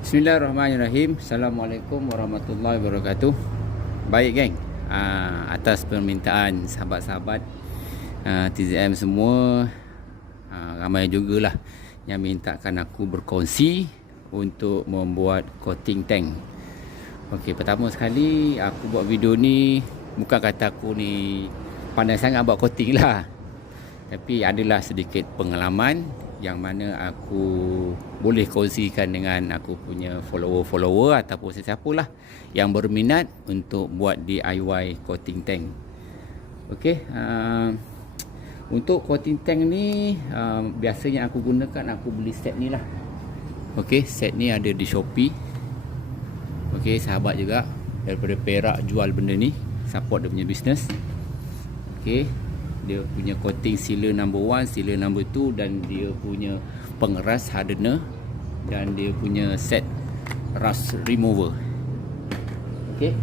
Bismillahirrahmanirrahim. Assalamualaikum warahmatullahi wabarakatuh. Baik geng, atas permintaan sahabat-sahabat TZM semua, ramai jugalah yang mintakan aku berkongsi untuk membuat coating tank. Okey, pertama sekali aku buat video ni bukan kata aku ni pandai sangat buat coating lah, tapi adalah sedikit pengalaman yang mana aku boleh kongsikan dengan aku punya follower ataupun sesiapalah yang berminat untuk buat DIY coating tank. Okey, untuk coating tank ni biasanya aku gunakan, aku beli set ni lah. Okey, set ni ada di Shopee. Okey, sahabat juga daripada Perak jual benda ni, support dia punya business. Okey, dia punya coating sealer number 1, sealer number 2, dan dia punya pengeras hardener, dan dia punya set rust remover. Okey,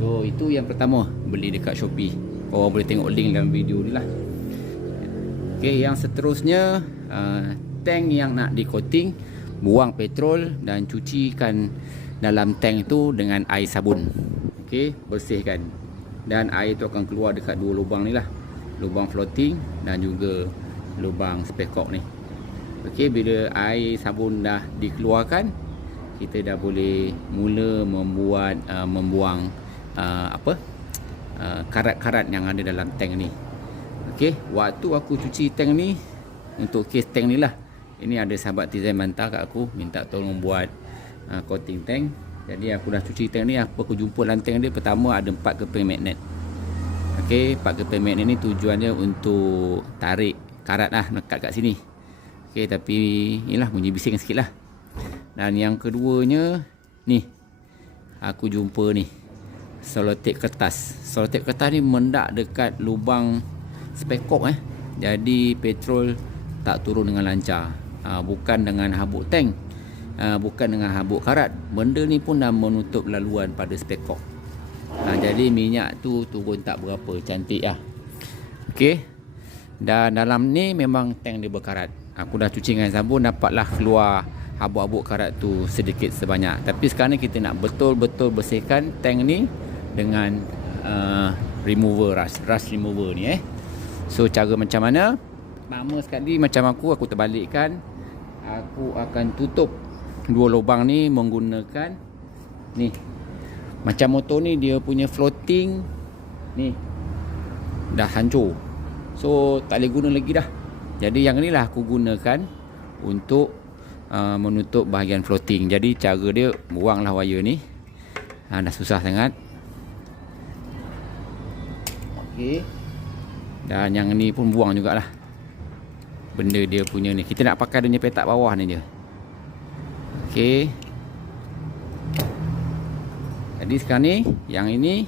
so itu yang pertama, beli dekat Shopee. Korang boleh tengok link dalam video ni lah. Okey, yang seterusnya, tank yang nak di coating, buang petrol dan cucikan dalam tank tu dengan air sabun. Okey, bersihkan, dan air tu akan keluar dekat dua lubang ni lah, lubang floating dan juga lubang spekok ni. Okey, bila air sabun dah dikeluarkan, kita dah boleh mula membuang karat-karat yang ada dalam tank ni. Okey, waktu aku cuci tank ni, untuk kes tank ni lah, ini ada sahabat TZM hantar kat aku, minta tolong buat coating tank. Jadi aku dah cuci tank ni, aku jumpa dalam tank dia. Pertama ada 4 keping magnet. Okey, 4 keping magnet ni tujuannya untuk tarik karat lah, nekat kat sini. Okey, tapi inilah bunyi bising sikit lah. Dan yang keduanya ni, aku jumpa ni selotip kertas. Selotip kertas ni mendak dekat lubang spekok jadi petrol tak turun dengan lancar. Bukan dengan habuk tank, bukan dengan habuk karat, benda ni pun dah menutup laluan pada spekok. Jadi minyak tu turun tak berapa cantik lah. Okey, dan dalam ni memang tank dia berkarat. Aku dah cuci dengan sabun, dapatlah keluar habuk-habuk karat tu sedikit sebanyak. Tapi sekarang ni kita nak betul-betul bersihkan tank ni dengan remover, rust remover ni. So cara macam mana? Pertama sekali, macam aku terbalikkan. Aku akan tutup dua lubang ni menggunakan ni. Macam motor ni, dia punya floating ni dah hancur, so tak boleh guna lagi dah. Jadi yang ni lah aku gunakan untuk menutup bahagian floating. Jadi cara dia, buanglah wire ni, dah susah sangat. Okey, dan yang ni pun buang jugalah, benda dia punya ni. Kita nak pakai dia punya petak bawah ni je. Okey, jadi sekarang ni, yang ini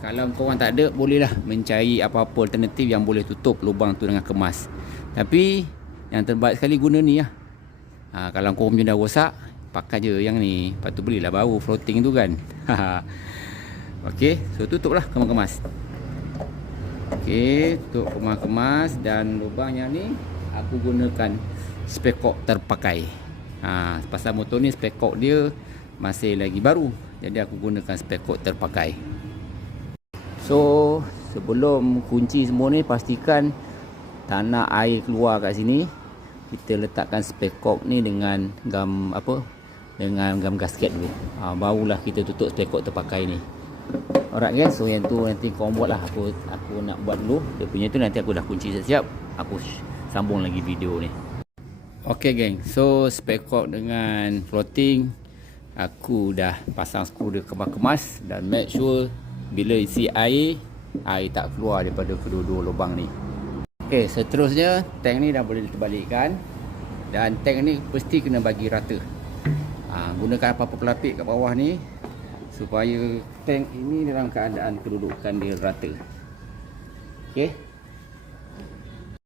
kalau korang tak ada, bolehlah mencari apa-apa alternatif yang boleh tutup lubang tu dengan kemas. Tapi yang terbaik sekali guna ni lah. Kalau korang punya dah rosak, pakai je yang ni. Lepas tu belilah baru floating tu kan. Okey, so tutuplah kemas-kemas. Okey, tutup kemas-kemas. Dan lubang yang ni aku gunakan spekok terpakai. Pasal motor ni spekok dia masih lagi baru, jadi aku gunakan spekok terpakai. So sebelum kunci semua ni, pastikan tak nak air keluar kat sini. Kita letakkan spekok ni dengan gam dengan gam gasket dulu. Barulah kita tutup spekok terpakai ni. Alright guys, so yang tu nanti korang buat lah. Aku nak buat dulu dia punya tu, nanti aku dah kunci siap-siap, aku sambung lagi video ni. Okay geng, so spekok dengan floating aku dah pasang skru dia kemas-kemas, dan make sure bila isi air tak keluar daripada kedua-dua lubang ni. Okay, seterusnya tank ni dah boleh terbalikkan, dan tank ni mesti kena bagi rata. Gunakan apa-apa pelapik kat bawah ni supaya tank ini dalam keadaan kedudukan dia rata. Okay,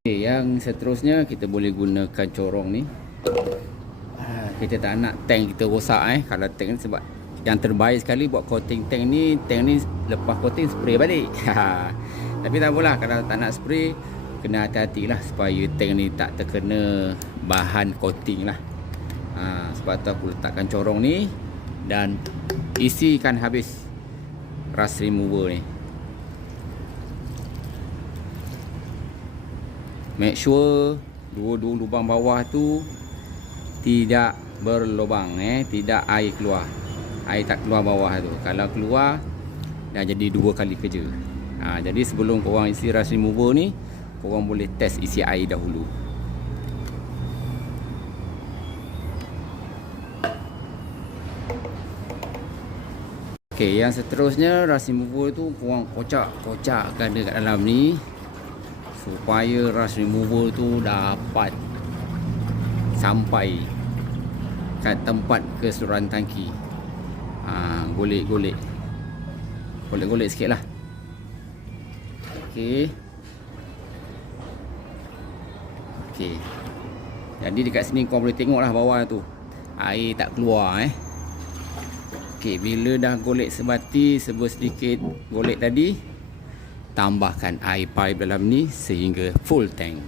yang seterusnya kita boleh gunakan corong ni. Kita tak nak tank kita rosak kalau tank ni, sebab yang terbaik sekali buat coating tank ni lepas coating spray balik. Tapi tak apalah, kalau tak nak spray, kena hati-hati lah supaya tank ni tak terkena bahan coating lah. Sebab tu aku letakkan corong ni dan isikan habis rust remover ni. Make sure dua-dua lubang bawah tu tidak berlubang, tidak air keluar. Air tak keluar bawah tu. Kalau keluar dah jadi 2 kali kerja. Jadi sebelum korang isi rust remover ni, korang boleh test isi air dahulu. Okey, yang seterusnya rust remover tu korang kocakkan dekat dalam ni supaya rust remover tu dapat sampai kat tempat keseluruhan tangki. Golek-golek sikit lah. Okey. Jadi dekat sini kau boleh tengok lah bawah tu air tak keluar. Okey, bila dah golek sebati sedikit golek tadi, tambahkan air pipe dalam ni sehingga full tank.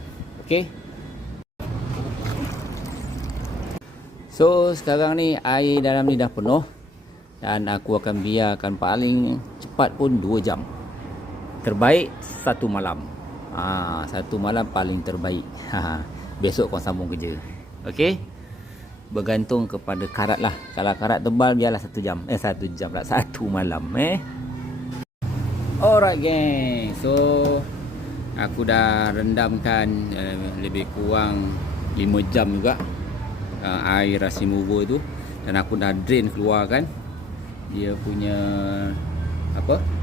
Okey. So sekarang ni air dalam ni dah penuh dan aku akan biarkan paling cepat pun 2 jam. Terbaik 1 malam. 1 malam paling terbaik. Besok kau sambung kerja. Okey. Bergantung kepada karat lah. Kalau karat tebal biarlah 1 jam. 1 jam lah, 1 malam. Alright geng. So aku dah rendamkan lebih kurang 5 jam juga air rust remover tu, dan aku dah drain keluarkan dia punya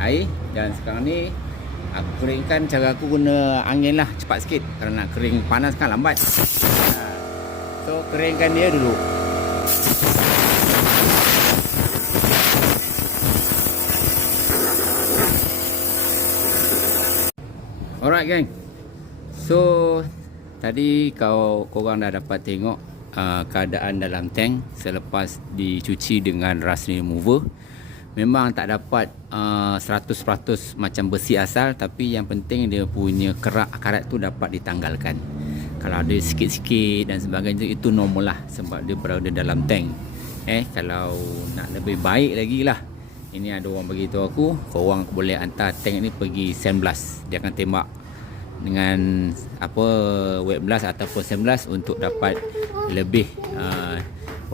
air. Dan sekarang ni aku keringkan. Cara aku guna angin lah, cepat sikit. Kerana nak kering panas kan lambat. So keringkan dia dulu. Alright geng. So tadi korang dah dapat tengok keadaan dalam tank selepas dicuci dengan rust remover. Memang tak dapat 100% macam bersih asal, tapi yang penting dia punya karat tu dapat ditanggalkan. Kalau ada sikit-sikit dan sebagainya itu normal lah, sebab dia berada dalam tank. Kalau nak lebih baik lagi lah, ini ada orang beritahu aku, korang boleh hantar tank ni pergi sandblast. Dia akan tembak dengan wet blast ataupun sandblast untuk dapat lebih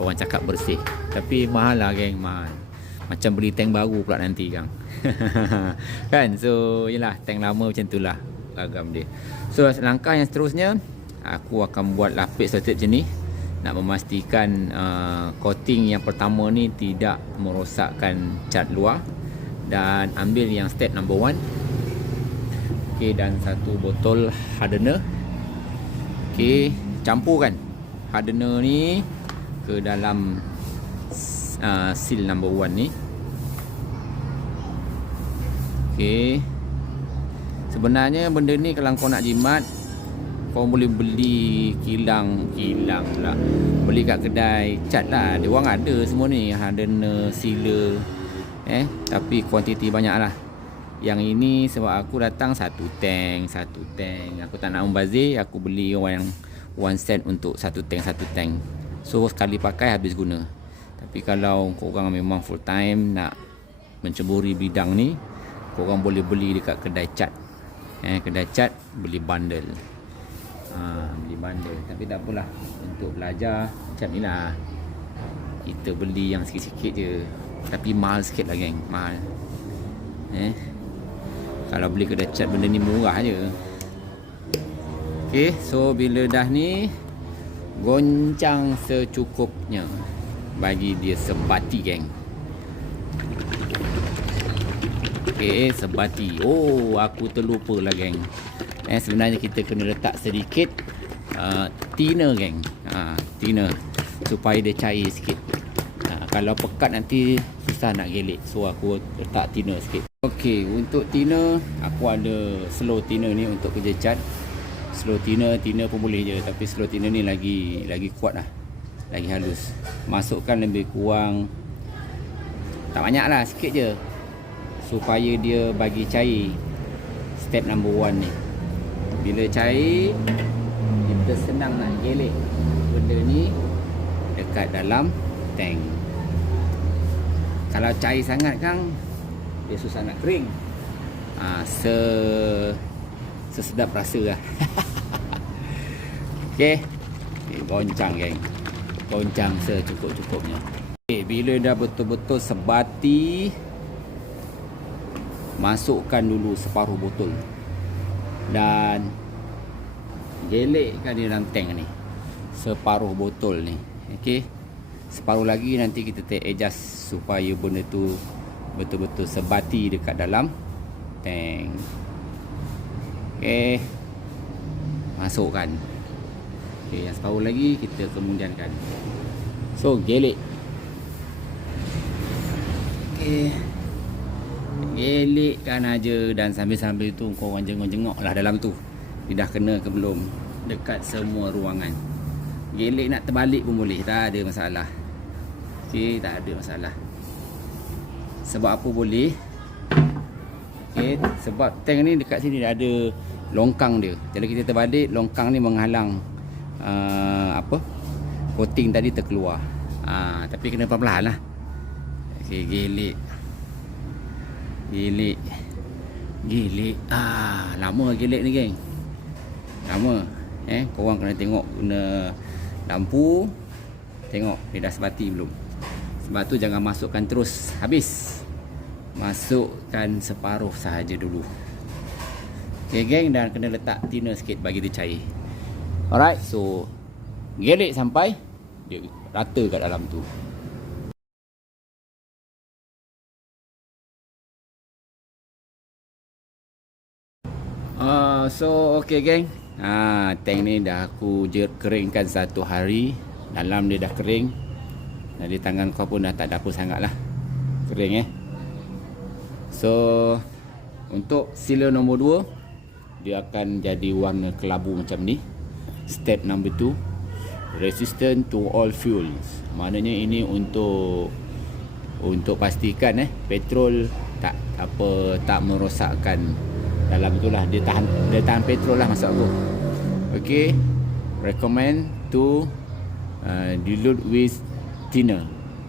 orang cakap bersih. Tapi mahal lah geng, mahal. Macam beli tank baru pula nanti kan. Kan, so yelah, tank lama macam tu lah ragam dia. So langkah yang seterusnya, aku akan buat lapis tertib macam ni, nak memastikan coating yang pertama ni tidak merosakkan cat luar. Dan ambil yang step number 1. Okey, dan 1 botol hardener. Okey, campurkan hardener ni ke dalam seal number 1 ni. Okey, sebenarnya benda ni kalau kau nak jimat, kau boleh beli kilang pula. Beli kat kedai cat lah. Dia orang ada semua ni, hardener, sealer. Tapi kuantiti banyak lah. Yang ini sebab aku datang satu tank. Aku tak nak membazir, aku beli yang 1 set untuk 1 tank. So sekali pakai habis guna. Tapi kalau korang memang full time nak menceburi bidang ni, korang boleh beli dekat kedai cat. Kedai cat beli bundle. Beli bundle. Tapi tak apalah, untuk belajar macam ni lah, kita beli yang sikit-sikit je. Tapi mahal sikit lah geng, mahal. Kalau beli kedai cat benda ni murah je. Okay, so bila dah ni, goncang secukupnya. Bagi dia sebati geng. Okay, sebati. Oh, aku terlupa lah geng. Sebenarnya kita kena letak sedikit thinner geng. Thinner supaya dia cair sikit. Kalau pekat nanti susah nak gelik. So aku letak thinner sikit. Okay, untuk thinner aku ada slow thinner ni untuk kerja cat. Slow thinner pun boleh je, tapi slow thinner ni lagi kuat lah, lagi halus. Masukkan lebih kurang, tak banyak lah, sikit je, supaya dia bagi cair. Step number 1 ni, bila cair kita senang nak gelik benda ni dekat dalam tank. Kalau cair sangat kan dia susah nak kering. Sesedap rasa lah. Okey. Goncang geng. Goncang secukup-cukupnya. Okay, bila dah betul-betul sebati, masukkan dulu separuh botol dan gelekkan di dalam tank ni. Separuh botol ni. Okey. Separuh lagi nanti kita adjust supaya benda tu betul-betul sebati dekat dalam tank. Okey. Masukkan. Okey, yang separuh lagi kita kemudiankan. So, gelek. Okey. Gelekkan aja dan sambil-sambil tu kau orang jenguk-jenguk lah dalam tu. Dia dah kena ke belum? Dekat semua ruangan. Gelek nak terbalik pun boleh, tak ada masalah. Okey, tak ada masalah. Sebab apa boleh? Okey, sebab tank ni dekat sini dah ada longkang dia. Jadi kita terbalik, longkang ni menghalang coating tadi terkeluar. Tapi kena pelan-pelan lah. Okey, gelek. Gelek. Lama gelek ni geng. Lama. Korang kena tengok guna lampu. Tengok dia dah sebati belum. Sebab tu jangan masukkan terus habis. Masukkan separuh sahaja dulu. Okay geng, dan kena letak thinner sikit bagi dia cair. Alright, so gelek sampai dia rata kat dalam tu. So okay geng, tank ni dah aku keringkan 1 hari. Dalam dia dah kering. Jadi tangan kau pun dah tak ada apa sangat lah. Kering So untuk sealer nombor 2, dia akan jadi warna kelabu macam ni. Step number 2, resistant to all fuels. Maknanya ini untuk pastikan petrol tak merosakkan dalam itulah. Dia tahan petrol lah maksud aku. Okay, recommend to dilute with thinner.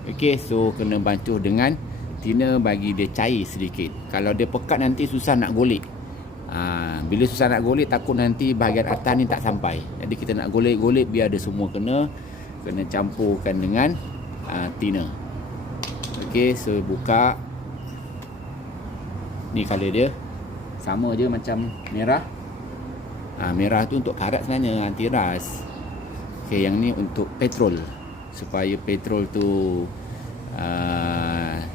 Okay, so kena bancuh dengan thinner bagi dia cair sedikit. Kalau dia pekat nanti susah nak golek. Bila susah nak golek, takut nanti bahagian atas ni tak sampai. Jadi kita nak golek-golek biar dia semua kena campurkan dengan thinner. Okay, so buka. Ni colour dia sama je macam merah. Merah tu untuk karat sebenarnya, anti rust. Okay, yang ni untuk petrol, supaya petrol tu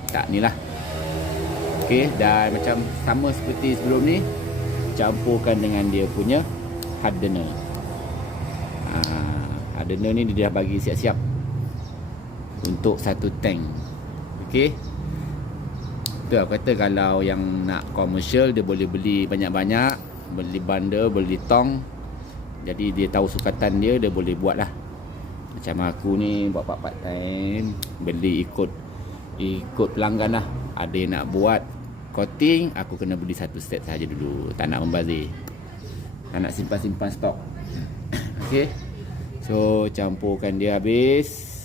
tak ni lah. Okay, dan macam sama seperti sebelum ni, campurkan dengan dia punya hardener. Hardener ni dia dah bagi siap-siap untuk satu tank. Okay, tu aku kata kalau yang nak komersial, dia boleh beli banyak-banyak, beli bundle, beli tong. Jadi dia tahu sukatan dia boleh buat lah. Macam aku ni buat part time, beli ikut pelanggan lah. Ada yang nak buat coating, aku kena beli satu set saja dulu. Tak nak membazir, tak nak simpan-simpan stok. Okay, so campurkan dia habis.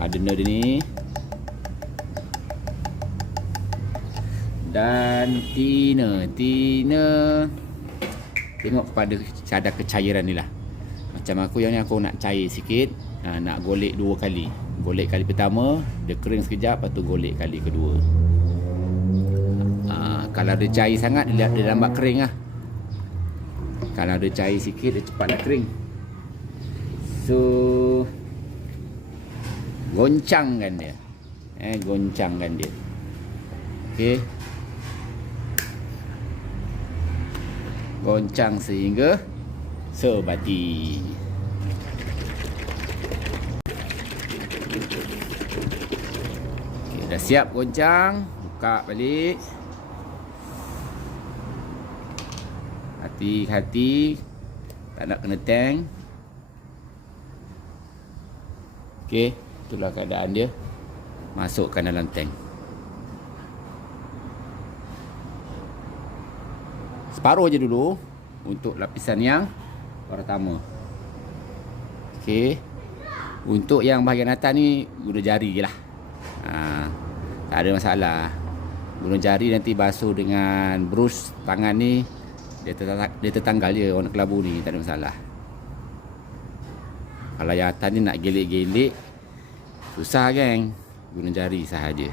Hardener dia ni. Dan thinner. Tengok kepada kadar kecairan ni lah. Macam aku yang ni, aku nak cair sikit. Nak golek 2 kali. Golek kali pertama, dia kering sekejap, lepas tu golek kali kedua. Kalau dia cair sangat, dia lambat kering lah. Kalau dia cair sikit, dia cepat nak kering. So goncangkan dia. Goncangkan dia. Okay, goncang sehingga sebati. Okay, dah siap goncang. Buka balik. Hati-hati, tak nak kena tank. Okay, itulah keadaan dia. Masukkan dalam tank. Separuh je dulu untuk lapisan yang pertama. Okey. Untuk yang bahagian atas ni guna jari je lah. Tak ada masalah. Guna jari, nanti basuh dengan brush tangan ni, dia tertanggal je warna kelabu ni, tak ada masalah. Kalau yang atas ni nak gelik-gelik susah geng, guna jari sahaja.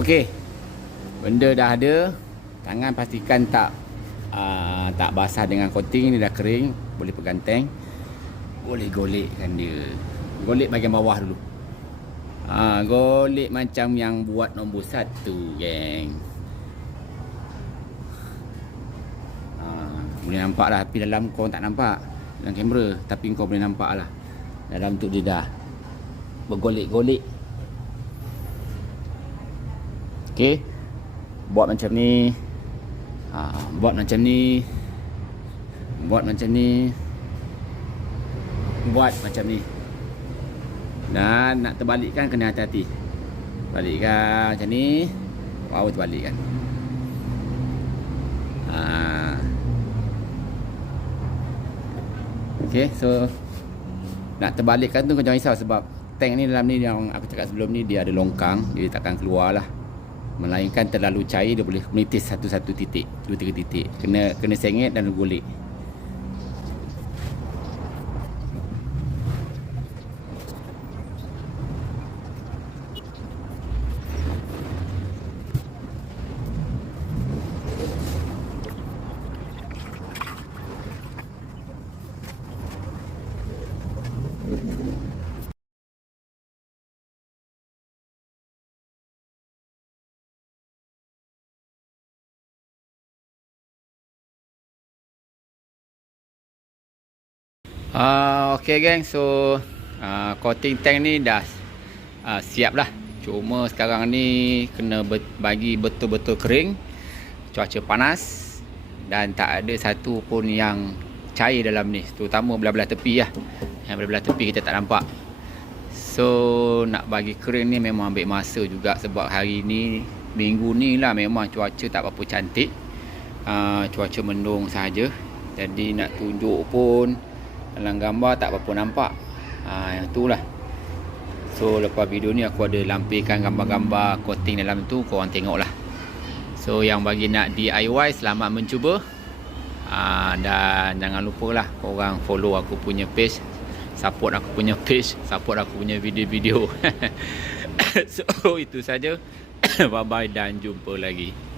Okey, benda dah ada. Tangan pastikan tak basah dengan coating ni, dah kering. Boleh pegang tank, boleh golekkan dia. Golek bahagian bawah dulu. Golek macam yang buat nombor 1 geng. Boleh nampak lah, tapi dalam kau tak nampak dalam kamera, tapi kau boleh nampak lah dalam tu dia dah bergolek-golek. Okey, buat macam ni. Buat macam ni. Buat macam ni. Buat macam ni. Dan nak terbalikkan kena hati-hati. Balikkan macam ni, baru terbalikkan. Okey, so nak terbalikkan tu kau jangan risau, sebab tank ni dalam ni yang aku cakap sebelum ni, dia ada longkang, dia takkan keluar lah. Melainkan terlalu cair, dia boleh menitis satu-satu titik, 2-3 titik. Kena sengit dan golek. Okey geng, so coating tank ni dah siap lah. Cuma sekarang ni kena bagi betul-betul kering. Cuaca panas dan tak ada satu pun yang cair dalam ni, terutama belah-belah tepi lah. Yang belah-belah tepi kita tak nampak. So nak bagi kering ni memang ambil masa juga, sebab hari ni, minggu ni lah, memang cuaca tak apa-apa cantik. Cuaca mendung sahaja. Jadi nak tunjuk pun dalam gambar tak apa-apa nampak. Yang tu lah. So lepas video ni aku ada lampirkan gambar-gambar coating dalam tu, korang tengok lah. So yang bagi nak DIY, selamat mencuba. Dan jangan lupa lah korang follow aku punya page, support aku punya page, support aku punya video-video. So itu saja. Bye bye dan jumpa lagi.